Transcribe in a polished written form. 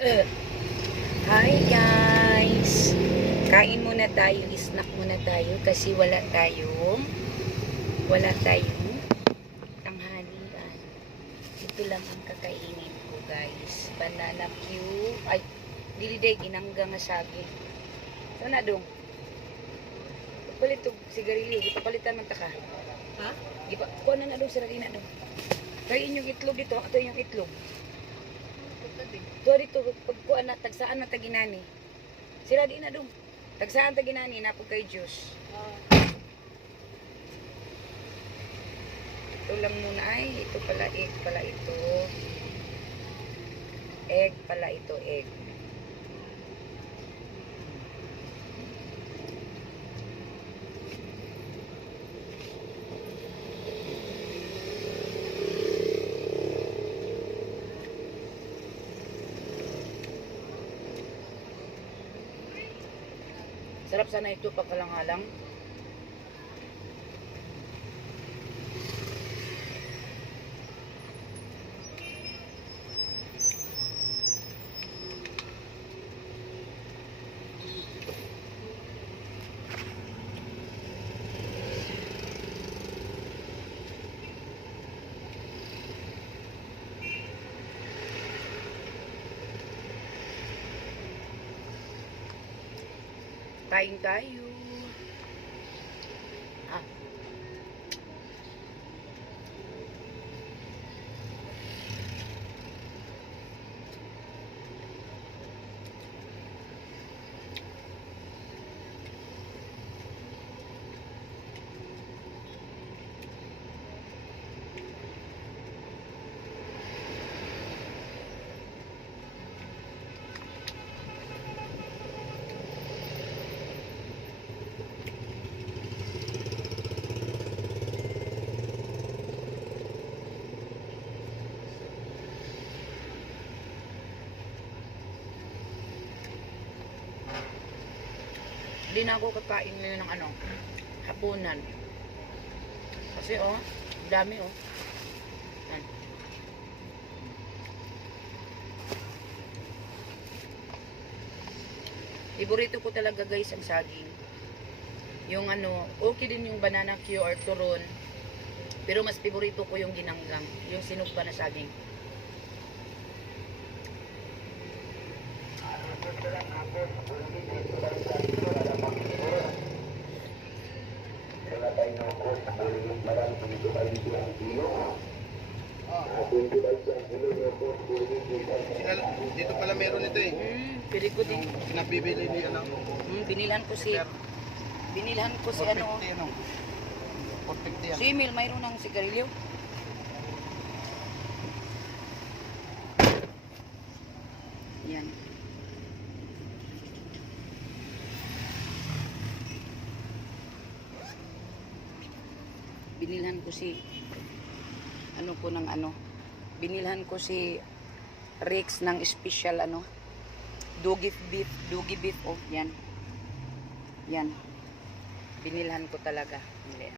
Uh, Hi guys! Kain muna tayo, snack muna tayo kasi wala tayong tanghalian. Ito lang ang kakainin ko guys. Banana Q. Ay, diliday, ginangga nga sabi. Sana dong? Palit ito, sigarilyo. Ipapalitan man ta ka. Ha? Kuha na dong, sarili na dong. Kain yung itlog dito. Ito yung itlog. Tuwa dito, pagkuha na, tagsaan na taginani. Sira di na dong. Tagsaan taginani, napag kay Diyos. Ito lang muna ay, ito pala egg pala ito. Egg pala ito, egg. Sarap sana ito pagkalang-halang. Kain tayo. Ah. Hindi na ako kakain ngayon ng hapunan. Kasi dami Yan. Favorito ko talaga guys ang saging. Yung okay din yung banana Q or turon. Pero mas favorito ko yung ginanggang, yung sinugba na saging. Dito pala meron ito eh. Pwede ko din. Pinabibili ni Binilhan ko si 450 450 yan. Si Emil, mayroon ng sigarilyo. Yan. Binilhan ko si binilhan ko si Rex ng special doggy beef yan. Yan. Binilhan ko talaga. Hindi.